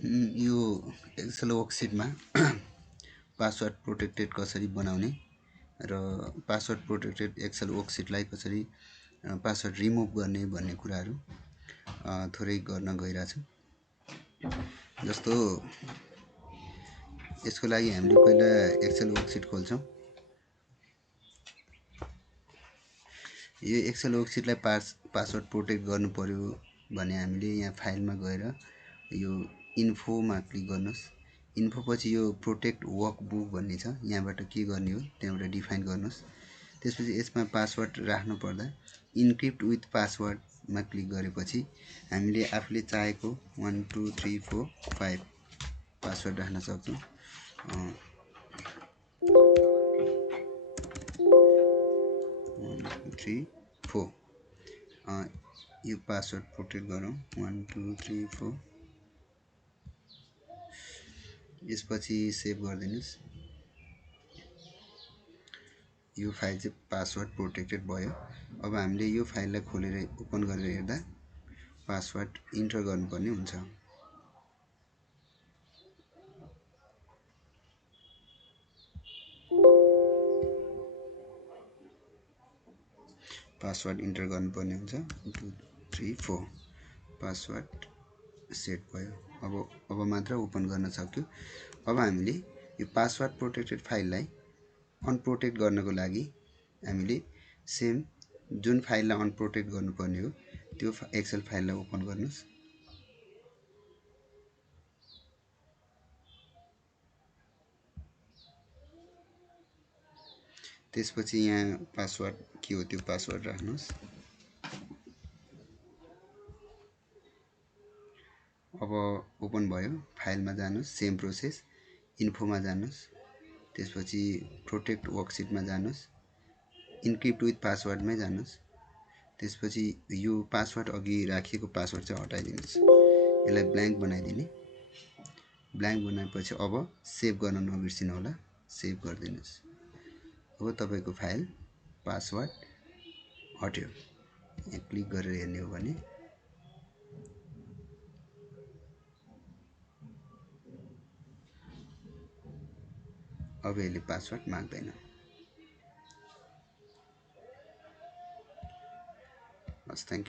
यो Excel वर्कसिटमा password protected कसरी बनाउने र पासवर्ड प्रोटेक्टेड एक्सेल वर्कसिटलाई कसरी पासवर्ड रिमुभ गर्ने भन्ने कुराहरू थोरै गर्न गइरहेछौँ। जस्तो यसको लागि हामीले पहिला एक्सेल वर्कसिट खोल्छौँ। यो एक्सेल वर्कसिटलाई पासवर्ड प्रोटेक्ट गर्नु पर्यो भने हामीले यहाँ फाइलमा गएर यो इन्फोमा क्लिक गर्नुहोस्। इन्फो पछि यो प्रोटेक्ट वर्कबुक भन्ने छ, यहाँबाट के गर्ने हो त्यहाँबाट डिफाइन गर्नुहोस्। त्यसपछि यसमा पासवर्ड राख्नु पर्दा इन्क्रिप्ट विथ पासवर्डमा क्लिक गरेपछि हामीले आफूले चाहेको 1 2 3 4 5 पासवर्ड राख्न सक्छौँ। 1 2 3 4 यो पासवर्ड प्रोटेक्ट गरौँ 1 2 3 4। यसपछि सेभ गरिदिनुस्। यो फाइल चाहिँ पासवर्ड प्रोटेक्टेड भयो। अब हामीले यो फाइललाई खोलेर ओपन गरेर हेर्दा पासवर्ड इन्टर गर्नुपर्ने हुन्छ। पासवर्ड इन्टर गर्नुपर्ने हुन्छ 2 3 4 पासवर्ड सेट भयो। अब मात्र ओपन गर्न सक्यो। अब हामीले यो पासवर्ड प्रोटेक्टेड फाइललाई अनप्रोटेक्ट गर्नको लागि हामीले सेम जुन फाइललाई अनप्रोटेक्ट गर्नुपर्ने हो त्यो एक्सेल फाइललाई ओपन गर्नुस्। त्यसपछि यहाँ पासवर्ड के हो त्यो पासवर्ड राख्नुस्। अब ओपन भयो, फाइलमा जानुस्, सेम प्रोसेस इन्फोमा जानुस्। त्यसपछि प्रोटेक्ट वर्कसिटमा जानुस्, इन्क्रिप्ट विथ पासवर्डमै जानुस्। त्यसपछि यो पासवर्ड अघि राखिएको पासवर्ड चाहिँ हटाइदिनुस्, यसलाई ब्ल्याङ्क बनाइदिने। ब्ल्याङ्क बनाएपछि अब सेभ गर्न नबिर्सिनु होला, सेभ गरिदिनुस्। अब तपाईको फाइल पासवर्ड हट्यो। यहाँ क्लिक गरेर हेर्ने हो भने अब यसले पासवर्ड माग्दैन। हस्, थ्याङ्क यू।